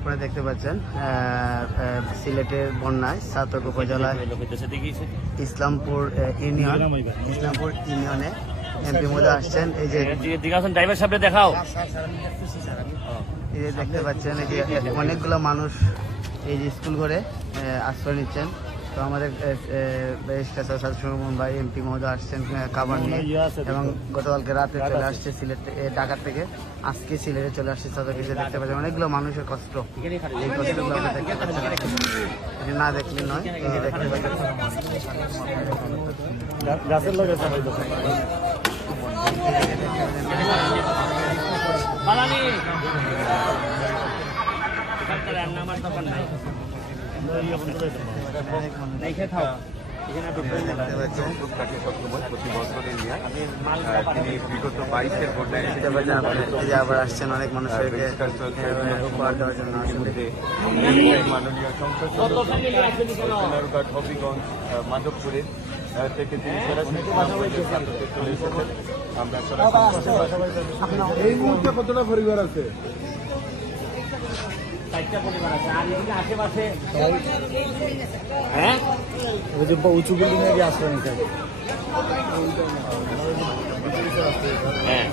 আপনারা দেখতে পাচ্ছেন সিলেটের বন্যায় সাতক উপজেলায় ইসলামপুর ইউনিয়ন, ইসলামপুর ইউনিয়নে এমপি মধ্যে আসছেন। এই যে ড্রাইভার সাহেব দেখাও এই যে দেখতে পাচ্ছেন, এই যে অনেকগুলো মানুষ এই যে স্কুল ঘরে আশ্রয় নিচ্ছেন। তো আমাদের ব্যারিস্টার সুমন ভাই এমপি মহোদয় আসছেন কাবার নিয়ে। এবং গতকালকে রাতে চলে আসছে সিলেট থেকে- এ, ঢাকা থেকে। আজকে সিলেটে চলে আসছে সাদা কিছু দেখতে পাচ্ছেন। অনেকগুলো মানুষের কষ্ট। এই কষ্টগুলো আমরা দেখতে পাচ্ছেন না দেখলে নয় এই যে দেখতে পাচ্ছেন রান্না আমার দোকান। নাই। আবার আসছেন অনেক মানুষকে উপহার দেওয়ার জন্য মাননীয় সংসদ হবিগঞ্জ মাধবপুরের থেকে তিনি সরাসরি চলে এসেছেন আমরা সরাসরি এই মুহূর্তে কতটা পরিবার আছে চারটা পরিবার আছে। আর এদিকে আশেপাশে হ্যাঁ? ওই যে উঁচু বিল্ডিং এ গিয়ে আশ্রয় নিতে হবে হ্যাঁ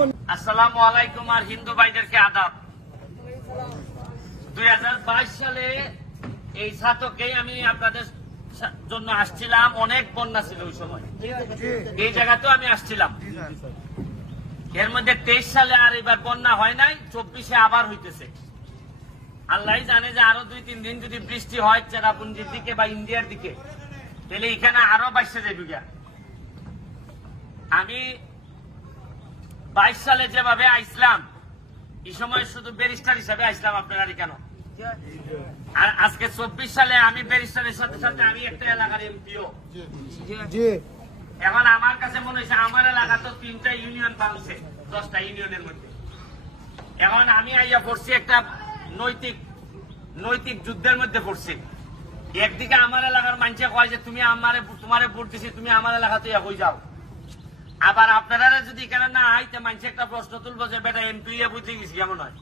বল। আসসালামু আলাইকুম আর হিন্দু ভাইদেরকে আদাব। দুই হাজার বাইশ সালে এই ছাতকেই আমি আপনাদের জন্য আসছিলাম। অনেক বন্যা ছিল ওই সময়। এই জায়গাতেও আমি আসছিলাম। এর মধ্যে তেইশ সালে আর এবার বন্যা হয় নাই, চব্বিশে আবার হইতেছে। আল্লাহ জানে যে আরও দুই, তিন দিন যদি বৃষ্টি হয় চেরাপুঞ্জির দিকে বা ইন্ডিয়ার দিকে, তাহলে এখানে আরও বাইশে যাবে। আমি বাইশ সালে যেভাবে আইসলাম, এই সময় শুধু ব্যারিস্টার হিসাবে আইসলাম আপনারা কেন? আর আজকে চব্বিশ সালে আমি ব্যারিস্টারের সাথে সাথে আমি একটা এলাকার এমপিও। এখন আমার কাছে মনে হয়েছে, আমার এলাকা তো তিনটা ইউনিয়ন পালছে দশটা ইউনিয়নের মধ্যে। এখন আমি আইয়া পড়ছি একটা নৈতিক নৈতিক যুদ্ধের মধ্যে পড়ছি। একদিকে আমার এলাকার মানুষে কয় যে, তুমি আমারে, তোমারে ভোট দিছি, তুমি আমার এলাকাতে হয়ে যাও। আবার আপনারা যদি এখানে না আই আইতে, মানুষ একটা প্রশ্ন তুলবো যে, বেটা, এমপি বুঝতে গেছি, কেমন হয়?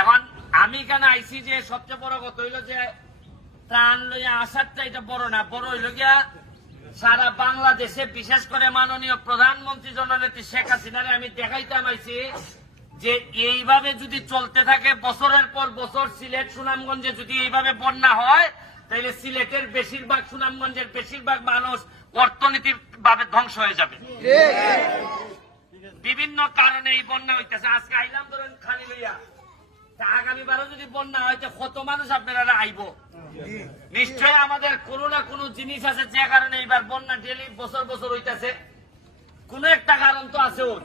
এখন আমি এখানে আইসি যে, সবচেয়ে বড় কথা হইল যে, ত্রাণ লইয়া আসারটা এটা বড় না, বড় হইল গিয়া সারা বাংলাদেশে বিশেষ করে মাননীয় প্রধানমন্ত্রী জননেত্রী শেখ হাসিনারে আমি দেখাইতাম আইছি যে এইভাবে যদি চলতে থাকে বছরের পর বছর সিলেট সুনামগঞ্জে যদি এইভাবে বন্যা হয় তাহলে সিলেটের বেশিরভাগ সুনামগঞ্জের বেশিরভাগ মানুষ অর্থনীতির ভাবে ধ্বংস হয়ে যাবে। বিভিন্ন কারণে এই বন্যা হইতেছে। আজকে আইলাম ধরেন খালি লইয়া আগামীবারও যদি বন্যা হয় কত মানুষ আপনারা আইব নিশ্চয় আমাদের কোনো না কোনো জিনিস আছে যে কারণে এইবার বন্যা ডেলি বছর বছর হইতেছে। কোন একটা কারণ তো আছে ওর।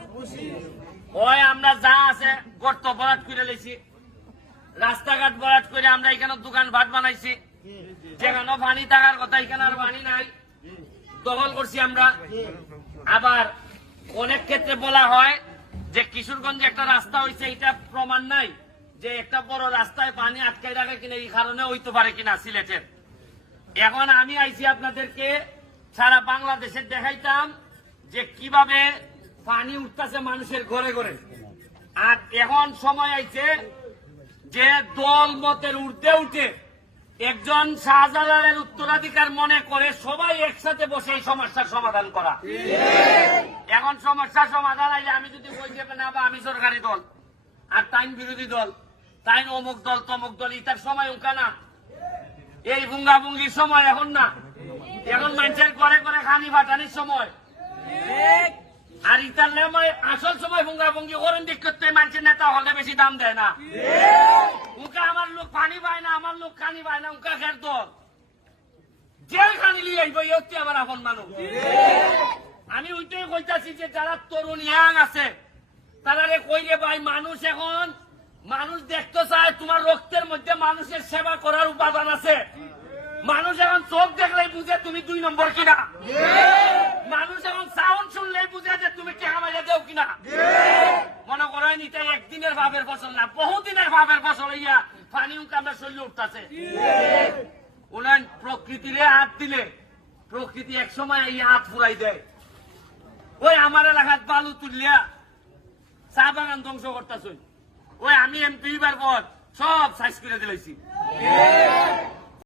হয় আমরা যা আছে গর্ত বরাট করে লেছি। রাস্তাঘাট বরাট করে আমরা এখানে দোকান ভাট বানাইছি। যেখানে পানি থাকার কথা এখানে আর পানি নাই। দখল করছি আমরা। আবার অনেক ক্ষেত্রে বলা হয় যে কিশোরগঞ্জে একটা রাস্তা হয়েছে এটা প্রমাণ নাই। যে একটা বড় রাস্তায় পানি আটকাই রাখে কিনা এই কারণে হইতে পারে কিনা সিলেটের। এখন আমি আইছি আপনাদেরকে সারা বাংলাদেশের দেখাইতাম যে কীভাবে পানি উঠতেছে মানুষের ঘরে ঘরে। আর এখন সময় আইছে যে দল মতের উঠতে উঠে একজন শাহজালালের উত্তরাধিকার মনে করে সবাই একসাথে বসে এই সমস্যার সমাধান করা। এখন সমস্যার সমাধান আইলে আমি যদি দেবে না বা আমি সরকারি দল আর তাইন বিরোধী দল তাইন অমুক দল তমুক দল ইতার সময় উকা না। এই বুঙ্গা বুঙ্গির সময় এখন না। এখন মানুষের করে করে খানি ফাটানির সময়। আর ইতার নামে আসল সময় বুঙ্গা বুঙ্গি করেন দিক করতে মানুষের নেতা হলে বেশি দাম দেয় না। উকা আমার লোক পানি পায় না আমার লোক খানি পায় না উকা খের দল। জেল খানি লিয়ে আইব এই আমার আপন মানুষ। আমি ওইটাই কইতাছি যে যারা তরুণ ইয়াং আছে তারা কইলে ভাই মানুষ এখন মানুষ দেখতে চায় তোমার রক্তের মধ্যে মানুষের সেবা করার উপাদান আছে। মানুষ এখন চোখ দেখলেই বুঝে তুমি দুই নম্বর কিনা। মানুষ এখন সাউন্ড শুনলেই বুঝে যে তুমি টেকা মাইয়া দেও কিনা। মনে করেন এটা একদিনের ভাবের ফসল না, বহুদিনের ভাবের ফসল ইয়া পানি আমরা শরীরে উঠতেছে। উনান, প্রকৃতিরে হাত দিলে, প্রকৃতি এক সময় এই হাত ফুরাই দেয়। ওই আমার আমার এলাকাত বালু তুললিয়া চা বাগান ধ্বংস করতেছ। ওই আমি এমপি বার পর সব সাইজ করে দিলাইছি।